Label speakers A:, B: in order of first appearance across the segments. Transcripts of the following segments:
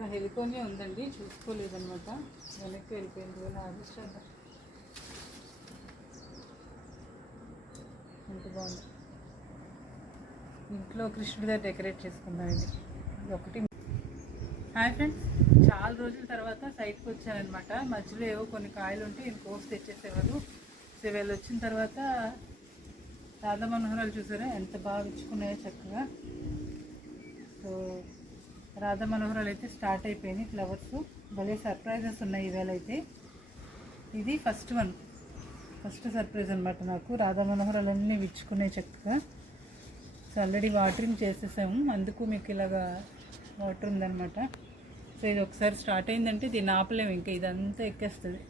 A: ఇక్కడ హెలికోనే ఉందండి చూసుకోలేదన్నమాట. వెనక్కి వెళ్ళిపోయింది ఇలా హార్వెస్ట్ ఎంత బాగుంది. ఇంట్లో కృష్ణుడిగా డెకరేట్ చేసుకుందాం ఇది. ఒకటి. హాయ్ ఫ్రెండ్స్ చాలా రోజుల తర్వాత సైట్కి వచ్చానమాట మధ్యలో ఏవో కొన్ని కాయలు ఉంటే ఈయన కోసి తెచ్చేసేవారు. సో వీళ్ళు వచ్చిన తర్వాత రాధా మనోహరాలు చూసారా? ఎంత బాగా ఇచ్చుకున్నాయో చక్కగా. సో రాధ మనోహరాలు అయితే స్టార్ట్ అయిపోయినాయి ఫ్లవర్స్ భలే సర్ప్రైజెస్ ఉన్నాయి ఈవేళ అయితే ఇది ఫస్ట్ వన్ ఫస్ట్ సర్ప్రైజ్ అనమాట నాకు. రాధా మనోహరాలు అన్నీ విచ్చుకున్నాయి చక్కగా. సో ఆల్రెడీ వాటరింగ్ చేసేసాము. అందుకు మీకు ఇలాగా వాటర్ ఉందన్నమాట. సో ఇది ఒకసారి స్టార్ట్ అయిందంటే దీన్ని ఆపలేము ఇంకా. ఇదంతా ఎక్కేస్తుంది.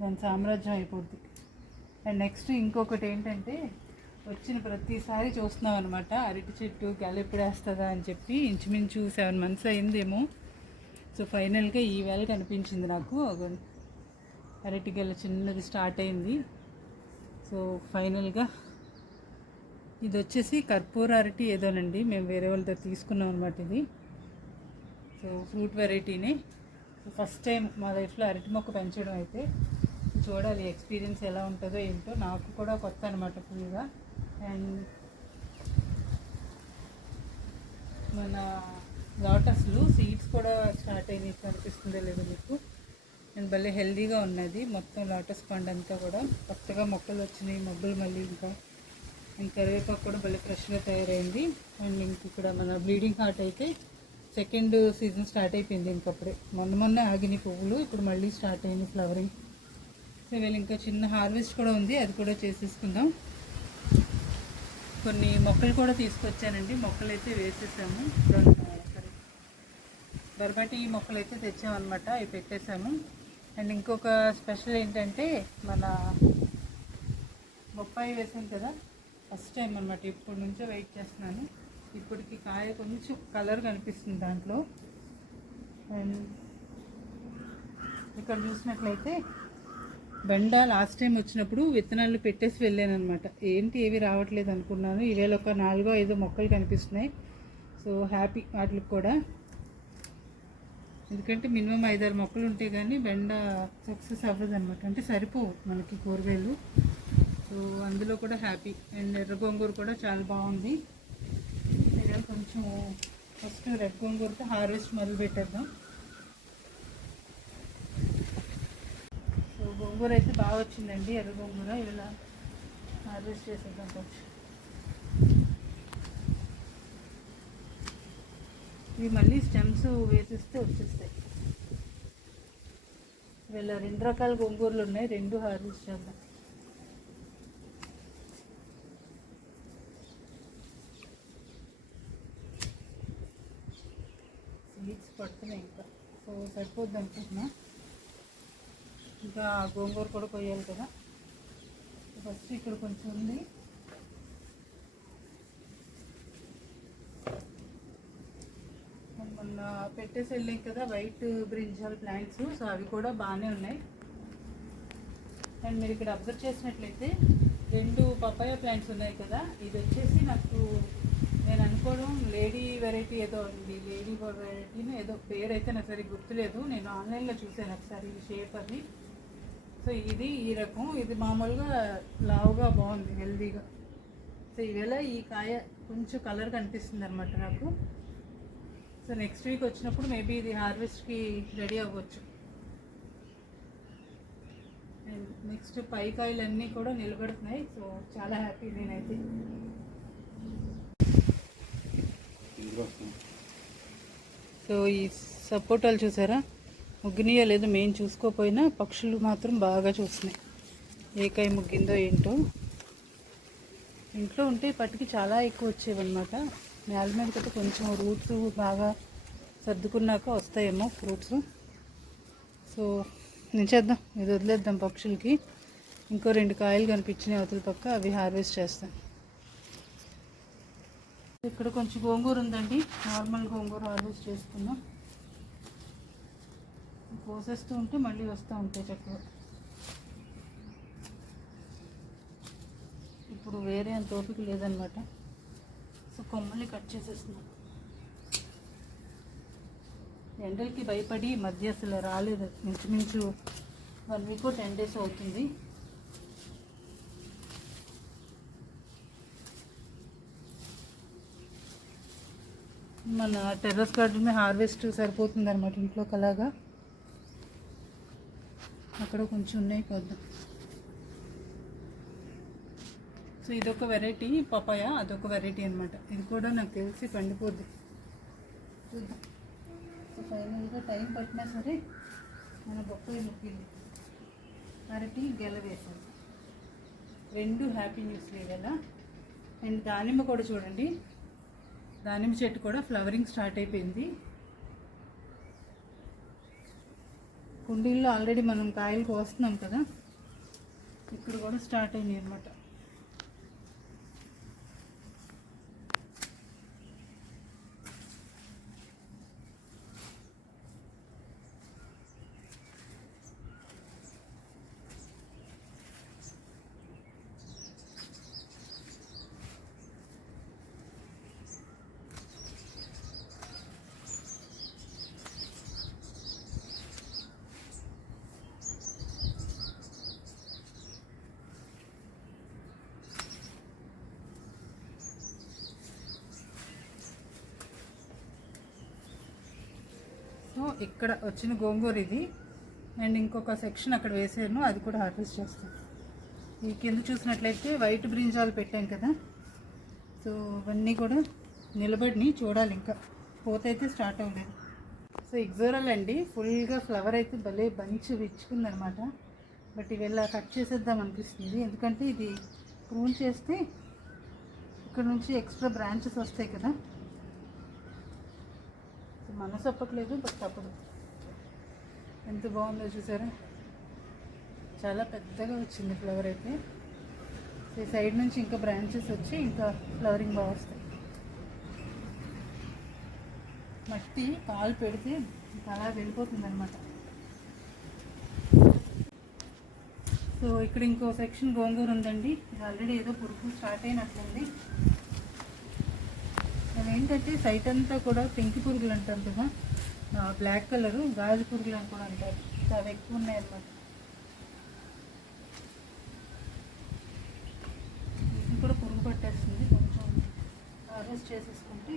A: దాని సామ్రాజ్యం అయిపోద్ది. అండ్ నెక్స్ట్ ఇంకొకటి ఏంటంటే వచ్చిన ప్రతిసారి చూస్తున్నాం అనమాట అరటి చెట్టు గలెప్పుడేస్తుందా అని చెప్పి ఇంచుమించు సెవెన్ మంత్స్ అయిందేమో. సో ఫైనల్గా ఈ కనిపించింది నాకు. అరటి గల చిన్నది స్టార్ట్ అయింది. సో ఫైనల్గా ఇది వచ్చేసి కర్పూర అరటి ఏదోనండి. మేము వేరే వాళ్ళతో తీసుకున్నాం అనమాట ఇది. సో ఫ్రూట్ వెరైటీని ఫస్ట్ టైం మా లైఫ్లో అరటి మొక్క పెంచడం అయితే చూడాలి ఎక్స్పీరియన్స్ ఎలా ఉంటుందో ఏంటో. నాకు కూడా కొత్త అనమాట ఫుల్గా అండ్ మన లోటస్లు సీడ్స్ కూడా స్టార్ట్ అయినాయి కనిపిస్తుందో లేదో మీకు. అండ్ భలే హెల్దీగా ఉన్నది. మొత్తం లోటస్ పండు అంతా కూడా కొత్తగా మొక్కలు వచ్చినాయి మొగ్గలు మళ్ళీ ఇంకా. అండ్ కరివేపాకు కూడా భలే ఫ్రెష్గా తయారైంది. అండ్ ఇంక ఇక్కడ మన బ్లీడింగ్ హార్ట్ అయితే సెకండ్ సీజన్ స్టార్ట్ అయిపోయింది ఇంకప్పుడే. మొన్న మొన్న ఆగిన పువ్వులు ఇప్పుడు మళ్ళీ స్టార్ట్ అయింది ఫ్లవరింగ్. సో వీళ్ళు ఇంకా చిన్న హార్వెస్ట్ కూడా ఉంది. అది కూడా చేసేసుకుందాం. కొన్ని మొక్కలు కూడా తీసుకొచ్చానండి. మొక్కలు అయితే వేసేసాము. బర్బాటి మొక్కలు అయితే తెచ్చామన్నమాట. అవి పెట్టేశాము అండ్ ఇంకొక స్పెషల్ ఏంటంటే మన బొప్పాయి వేసాం కదా ఫస్ట్ టైం అనమాట ఇప్పటి నుంచో వెయిట్ చేస్తున్నాను. ఇప్పటికి కాయ కొంచెం కలర్ కనిపిస్తుంది దాంట్లో. అండ్ ఇక్కడ చూసినట్లయితే బెండ లాస్ట్ టైం వచ్చినప్పుడు విత్తనాలు పెట్టేసి వెళ్ళాను అనమాట ఏంటి ఏవి రావట్లేదు అనుకున్నాను. ఈవేళ ఒక నాలుగో ఐదో మొక్కలు కనిపిస్తున్నాయి. సో హ్యాపీ వాటికి కూడా. ఎందుకంటే మినిమం ఐదారు మొక్కలు ఉంటే కానీ బెండ సక్సెస్ అవ్వదు అనమాట అంటే సరిపోవు మనకి కూరగాయలు. సో అందులో కూడా హ్యాపీ. అండ్ ఎర్ర గోంగూర కూడా చాలా బాగుంది. కొంచెం ఫస్ట్ రెడ్ గోంగూరతో హార్వెస్ట్ మొదలు పెట్టేద్దాం సో గోంగూర అయితే బాగా వచ్చిందండి ఎర్ర గోంగూర. ఇలా హార్వెస్ట్ చేసేద్దాం కొంచెం. ఇవి మళ్ళీ స్టెమ్స్ వేసిస్తే వచ్చేస్తాయి. వీళ్ళ రెండు రకాల గొంగూరలు ఉన్నాయి రెండు హార్వెస్ట్ చేద్దాం. సీడ్స్ పడుతున్నాయి ఇంకా. సో సరిపోద్ది అనుకుంటున్నా. ఇంకా గోంగూర కూడా కొయ్యాలి కదా. ఫస్ట్ ఇక్కడ కొంచెం ఉంది. మొన్న పెట్టేసి వెళ్ళాం కదా వైట్ బ్రింజాల్ ప్లాంట్స్ సో అవి కూడా బాగానే ఉన్నాయి. అండ్ మీరు ఇక్కడ అబ్జర్వ్ చేసినట్లయితే రెండు పపాయ ప్లాంట్స్ ఉన్నాయి కదా. ఇది వచ్చేసి నాకు నేను అనుకోవడం లేడీ వెరైటీ ఏదో ఉంది. లేడీ వెరైటీని ఏదో పేరు అయితే నాకు సరిగ్గా గుర్తులేదు. నేను ఆన్లైన్లో చూసాను ఒకసారి ఈ షేప్ అది సో ఇది ఈ రకం. ఇది మామూలుగా లావుగా బాగుంది హెల్దీగా. సో ఈవేళ ఈ కాయ కొంచెం కలర్ కనిపిస్తుంది అనమాట నాకు. సో నెక్స్ట్ వీక్ వచ్చినప్పుడు మేబీ ఇది హార్వెస్ట్కి రెడీ అవ్వచ్చు. అండ్ నెక్స్ట్ పై కాయలన్నీ కూడా నిలబడుతున్నాయి. సో చాలా హ్యాపీ నేనైతే. సో ఈ సపోటాలు చూసారా? ముగ్గినాయో లేదో మేము చూసుకోపోయినా పక్షులు మాత్రం బాగా చూస్తున్నాయి ఏ కాయ ముగ్గిందో ఏంటో. ఇంట్లో ఉంటే పట్టుకి చాలా ఎక్కువ వచ్చేవన్నమాట. నేల మీద అయితే కొంచెం రూట్స్ బాగా సర్దుకున్నాక వస్తాయేమో ఫ్రూట్స్ సో నేను చేద్దాం. ఇది వదిలేద్దాం పక్షులకి. ఇంకో రెండు కాయలు కనిపించినాయి అవతల పక్క అవి హార్వెస్ట్ చేస్తాను ఇక్కడ కొంచెం గోంగూర ఉందండి. నార్మల్ గోంగూర హార్వెస్ట్ చేసుకుందాం. కోసేస్తూ ఉంటే మళ్ళీ వస్తూ ఉంటాయి చెట్లు. ఇప్పుడు వేరే అంత ఓపిక లేదనమాట. సో కొమ్మల్ని కట్ చేసేస్తున్నాం. ఎండలకి భయపడి మధ్య అసలు రాలేదు. ఇంచుమించు వన్ వీక్ టెన్ డేస్ అవుతుంది. మన టెర్రస్ గార్డెన్ హార్వెస్ట్ సరిపోతుంది అనమాట ఇంట్లోకి అలాగా. అక్కడ కొంచెం ఉన్నాయి కొద్దాం సో ఇదొక వెరైటీ పపాయ అదొక వెరైటీ అనమాట ఇది కూడా నాకు తెలిసి పండిపోద్ది. చూద్దాం. సో ఫైనల్గా టైం పట్టినా సరే మన బొప్పాయి ముక్కింది. అరటి గెల వేసాను రెండు హ్యాపీ న్యూస్ కదా అండ్ దానిమ్మ కూడా చూడండి. దానిమ్మ చెట్టు కూడా ఫ్లవరింగ్ స్టార్ట్ అయిపోయింది. కుండీల్లో ఆల్రెడీ మనం కాయలు కోస్తున్నాం కదా. ఇక్కడ కూడా స్టార్ట్ అయింది అనమాట సో ఇక్కడ వచ్చిన గోంగూర ఇది. అండ్ ఇంకొక సెక్షన్ అక్కడ వేసాను. అది కూడా హార్వెస్ట్ చేస్తాను ఈ కింద చూసినట్లయితే వైట్ బ్రింజాలు పెట్టాను కదా. సో అవన్నీ కూడా నిలబడిని చూడాలి ఇంకా. పోత అయితే స్టార్ట్ అవ్వలేదు. సో ఎగ్జోరల్ అండి. ఫుల్గా ఫ్లవర్ అయితే భలే బంచ్ విచ్చుకుందనమాట. బట్ ఇవాళ కట్ చేసేద్దాం అనిపిస్తుంది. ఎందుకంటే ఇది ప్రూన్ చేస్తే ఇక్కడ నుంచి ఎక్స్ట్రా బ్రాంచెస్ వస్తాయి కదా. మనసు అప్పట్లేదు బట్ తప్పదు ఎంత బాగుందో చూసారా? చాలా పెద్దగా వచ్చింది ఫ్లవర్ అయితే. ఈ సైడ్ నుంచి ఇంకా బ్రాంచెస్ వచ్చి ఇంకా ఫ్లవరింగ్ బాగా వస్తాయి. మట్టి కాలు పెడితే అలా వెళ్ళిపోతుంది అనమాట సో ఇక్కడ ఇంకో సెక్షన్ గోంగూర ఉందండి. ఇది ఆల్రెడీ ఏదో పురుగు స్టార్ట్ అయినట్లుంది. అవి ఏంటంటే సైట్ అంతా కూడా పెంకి పురుగులు అంటారు కదా బ్లాక్ కలరు గాజు పురుగులు అని కూడా అంటారు. చాలా ఎక్కువ ఉన్నాయి అన్నమాట. ఇది కూడా పురుగు పట్టేస్తుంది. కొంచెం హార్వెస్ట్ చేసేసుకుంటే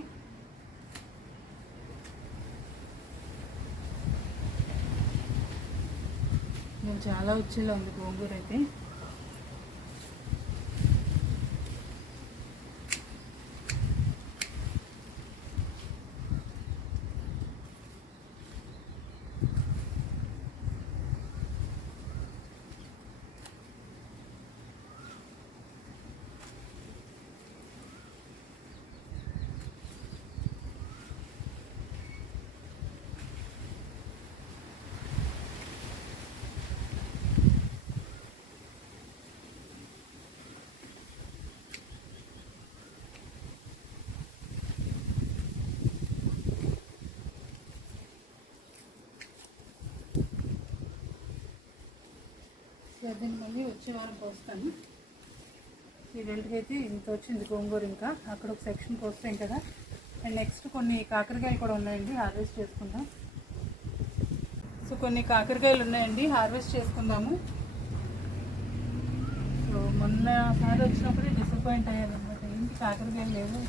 A: నేను చాలా వచ్చేలా ఉంది గోంగూర అయితే సో దీన్ని మళ్ళీ వచ్చే వారం పోస్తాను ఈ రెండుకైతే ఇంత వచ్చింది గోంగూర ఇంకా. అక్కడ ఒక సెక్షన్ పోస్తాం కదా. అండ్ నెక్స్ట్ కొన్ని కాకరకాయలు కూడా ఉన్నాయండి హార్వెస్ట్ చేసుకుందాం. సో కొన్ని కాకరకాయలు ఉన్నాయండి హార్వెస్ట్ చేసుకుందాము. సో మొన్న సారి వచ్చినప్పుడే డిసప్పాయింట్ అయ్యాను అనమాట ఏంటి కాకరకాయలు లేవు?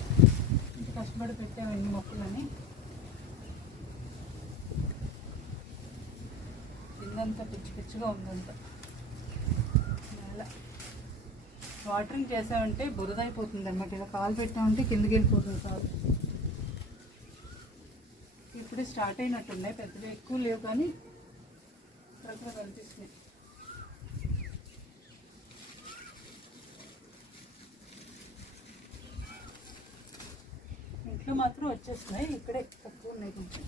A: ఇంత కష్టపడి పెట్టామండి మొక్కలని. కిందంతా పిచ్చి పిచ్చిగా ఉందంతా. నేల వాటరింగ్ చేసామంటే బురద అయిపోతుంది అనమాట ఇలా కాలు పెట్టామంటే కిందకి వెళ్ళిపోతుంది కాదు ఇప్పుడే స్టార్ట్ అయినట్టున్నాయి. పెద్దగా ఎక్కువ లేవు కానీ అక్కడ కనిపిస్తున్నాయి. ఇంట్లో మాత్రం వచ్చేస్తున్నాయి. ఇక్కడే తక్కువ ఉన్నాయి కొంచెం.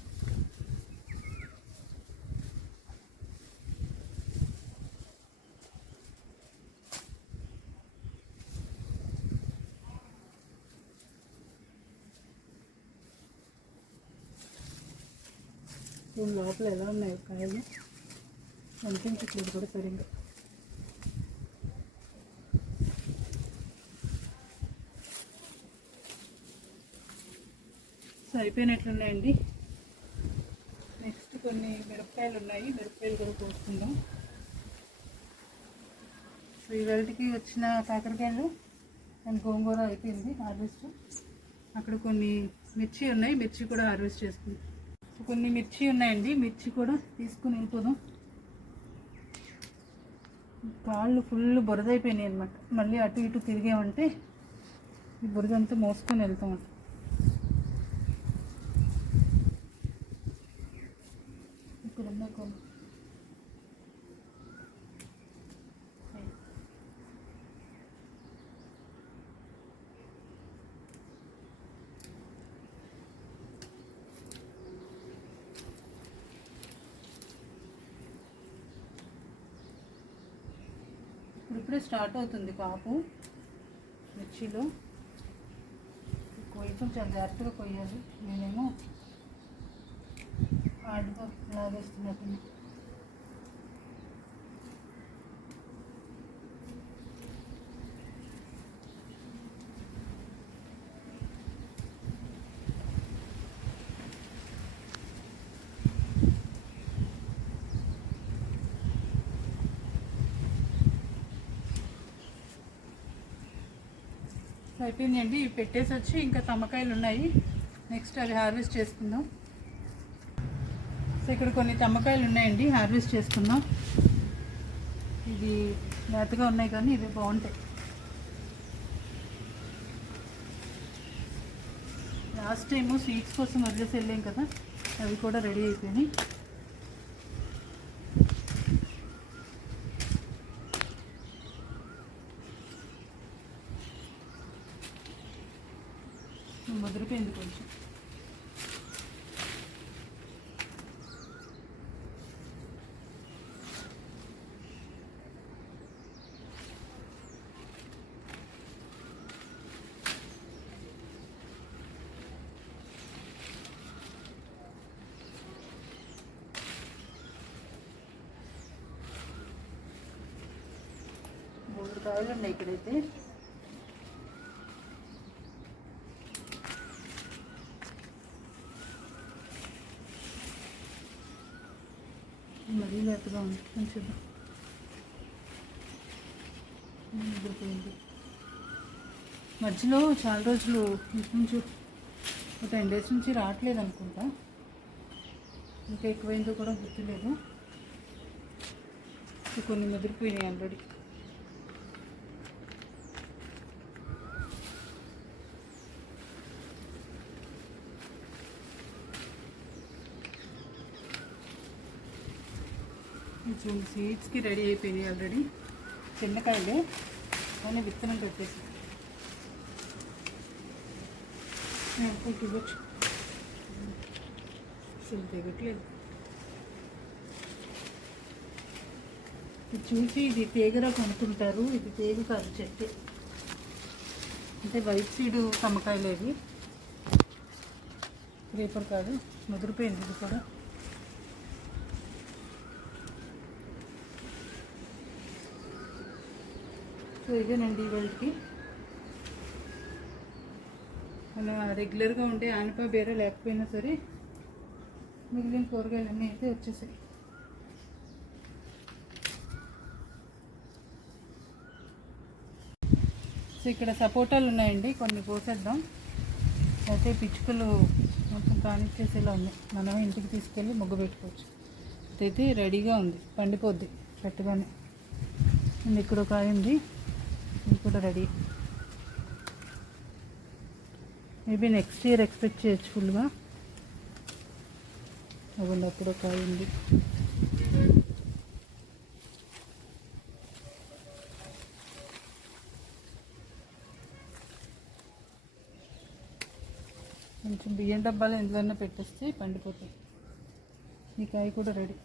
A: దీని లోపల ఎలా ఉన్నాయి కాయలు? కనిపించట్లేదు కూడా సరిగ్గా. సో అయిపోయినట్లున్నాయండి. కొన్ని మిరపకాయలు ఉన్నాయి. మిరపకాయలు కూడా కోసుకుందాం. సో ఇవాళకి వచ్చిన కాకరకాయలు అండ్ గోంగూర అయిపోయింది హార్వెస్ట్. అక్కడ కొన్ని మిర్చి ఉన్నాయి. మిర్చి కూడా హార్వెస్ట్ చేసుకుందాం. కొన్ని మిర్చి ఉన్నాయండి. మిర్చి కూడా తీసుకుని వెళ్ళిపోదాం కాళ్ళు ఫుల్ బురద అయిపోయినాయి అనమాట మళ్ళీ అటు ఇటు తిరిగామంటే ఈ బురద అంతా మోసుకొని వెళ్తాం ఇక్కడ ఉన్నాయి కొన్ని ఇప్పుడే స్టార్ట్ అవుతుంది కాపు. మిర్చిలో కొయ్యటం చాలా జాగ్రత్తగా కొయ్యాలి. నేనేమో ఆడుగా లాగేస్తున్నట్టు అయిపోయిందండి. ఇవి పెట్టేసి వచ్చి ఇంకా తమ్మకాయలు ఉన్నాయి నెక్స్ట్ అవి హార్వెస్ట్ చేసుకుందాం. సో ఇక్కడ కొన్ని తమ్మకాయలు ఉన్నాయండి హార్వెస్ట్ చేసుకుందాం. ఇవి లేతగా ఉన్నాయి కానీ ఇవి బాగుంటాయి. లాస్ట్ టైము స్వీట్స్ కోసం వదిలేసి వెళ్ళాం కదా అవి కూడా రెడీ అయిపోయినాయి. ముదిరిపోయింది కొంచెం? మూడు కాయలు ఉన్నాయి ఇక్కడైతే. మరీ లేతగా ఉంది కొంచెం ముగ్గురిపోయింది మధ్యలో చాలా రోజులు ఇంచుమించు ఒక టెన్ డేస్ నుంచి రావట్లేదు అనుకుంటా. ఇంకా ఎక్కువైందో కూడా గుర్తులేదు. కొన్ని ముదిరిపోయినాయి ఆల్రెడీ చూడండి సీడ్స్కి రెడీ అయిపోయినాయి ఆల్రెడీ. చిన్నకాయలే కానీ విత్తనం పెట్టేసి. కొంచెం ఇవ్వచ్చు. అసలు తెగట్లేదు. ఇది చూసి ఇది తీగరా కొనుక్కుంటారు. ఇది తీగ కాదు చెట్టు. అంటే వైట్ సీడ్ తమ్మకాయలు ఇవి. రేపర్ కాదు ముదిరిపోయింది ఇది కూడా. సో ఇదేనండి వాళ్ళకి మన రెగ్యులర్గా ఉండే ఆనపా బీర లేకపోయినా సరే మిగిలిన కూరగాయలన్నీ అయితే వచ్చేసాయి. సో ఇక్కడ సపోటాలు ఉన్నాయండి కొన్ని కోసేద్దాం. అయితే పిచ్చుకలు మొత్తం కానిచ్చేసేలా ఉన్నాయి. మనం ఇంటికి తీసుకెళ్ళి ముగ్గు పెట్టుకోవచ్చు. అయితే రెడీగా ఉంది పండిపోద్ది పెట్టగానే. అండ్ ఇక్కడ ఒక కాయ ఉంది ఇది కూడా ready. Maybe next year expect చేయొచ్చు ఫుల్గా. అవ్వండి అప్పుడు ఒక కాయ ఉంది. కొంచెం బియ్యం డబ్బాలు ఎందులోనే పెట్టేస్తే పండిపోతాయి. ఈ కాయ కూడా రెడీ.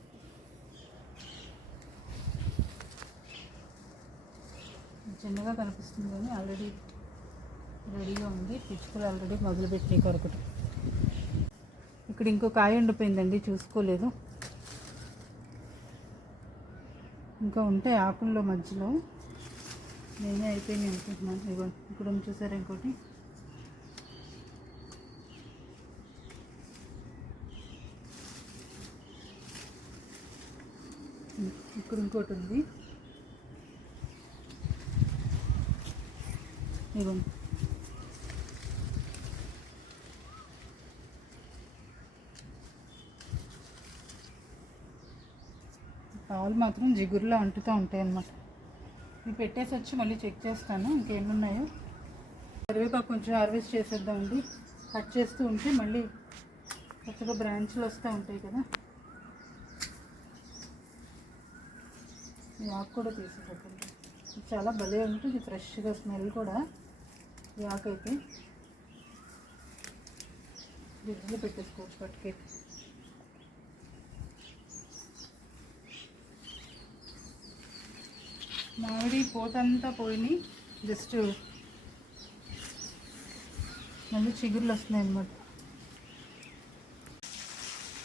A: చిన్నగా కనిపిస్తుంది కానీ ఆల్రెడీ రెడీగా ఉంది. పిచ్చుకలు ఆల్రెడీ మొదలుపెట్టినాయి కొరకటి ఇక్కడ ఇంకో కాయ ఉండిపోయిందండి చూసుకోలేదు. ఇంకా ఉంటాయి ఆకుల్లో మధ్యలో. నేనే అయిపోయింది అనుకుంటున్నాను. ఇగో ఇక్కడ చూసారా ఇంకోటి? ఇక్కడ ఇంకోటి ఉంది. ఇదిగోండి పాలు మాత్రం జిగురులో అంటుతూ ఉంటాయి అన్నమాట. ఇవి పెట్టేసి వచ్చి మళ్ళీ చెక్ చేస్తాను ఇంకేమున్నాయో. కరివేపాకు కొంచెం హార్వెస్ట్ చేసేద్దామండి. కట్ చేస్తూ ఉంటే మళ్ళీ కొత్తగా బ్రాంచ్లు వస్తూ ఉంటాయి కదా. ఈ ఆకు కూడా తీసేటప్పుడు. చాలా భలే ఉంటుంది ఫ్రెష్గా స్మెల్ కూడా. ఈ ఆకు అయితే ఫ్రిడ్జ్లో పెట్టేసుకోవచ్చు పట్టుకైతే మామిడి పోతంతా పోయి జస్ట్ మళ్ళీ చిగుర్లు వస్తున్నాయి అన్నమాట.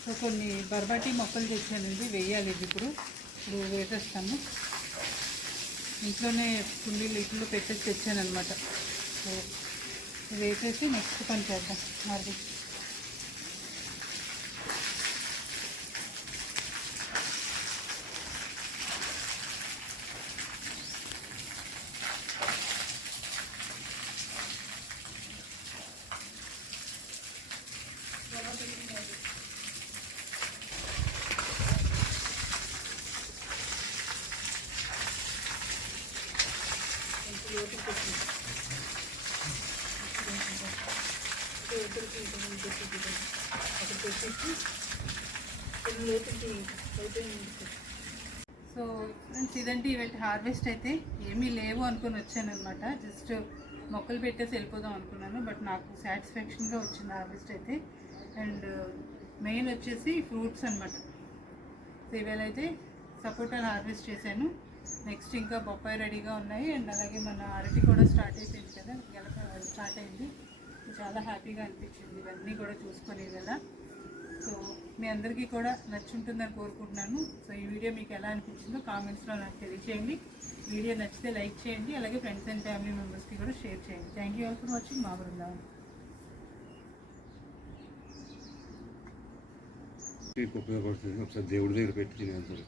A: సో కొన్ని బర్బాటి మొక్కలు తెచ్చానండి వేయాలి ఇది ఇప్పుడు. ఇప్పుడు వేసేస్తాను. ఇంట్లోనే కుండీలు ఇట్లు పెట్టేసి తెచ్చాను అనమాట వేసేసి నెక్స్ట్ పని చేద్దాం. మరి సో ఫ్రెండ్స్ ఇదంటే ఈవెంట్ హార్వెస్ట్ అయితే ఏమీ లేవు అనుకుని వచ్చాను అనమాట జస్ట్ మొక్కలు పెట్టేసి వెళ్ళిపోదాం అనుకున్నాను బట్ నాకు సాటిస్ఫాక్షన్గా వచ్చింది హార్వెస్ట్ అయితే. అండ్ మెయిన్ వచ్చేసి ఫ్రూట్స్ అనమాట సో అయితే సపోటాలు హార్వెస్ట్ చేశాను. నెక్స్ట్ ఇంకా బొప్పాయి రెడీగా ఉన్నాయి. అండ్ అలాగే మన అరటి కూడా స్టార్ట్ అయిపోయింది కదా స్టార్ట్ అయింది. చాలా హ్యాపీగా అనిపించింది. ఇవన్నీ కూడా చూసుకొని ఇవాళ సో మీ అందరికీ కూడా నచ్చుంటుందని కోరుకుంటున్నాను. సో ఈ వీడియో మీకు ఎలా అనిపించిందో కామెంట్స్లో నాకు తెలియచేయండి. వీడియో నచ్చితే లైక్ చేయండి అలాగే ఫ్రెండ్స్ అండ్ ఫ్యామిలీ మెంబర్స్కి కూడా షేర్ చేయండి. Thank you all for watching మా బృందావన్.
B: ఉపయోగపడుతుంది. ఒకసారి దేవుడి దగ్గర పెట్టి తినేంటారు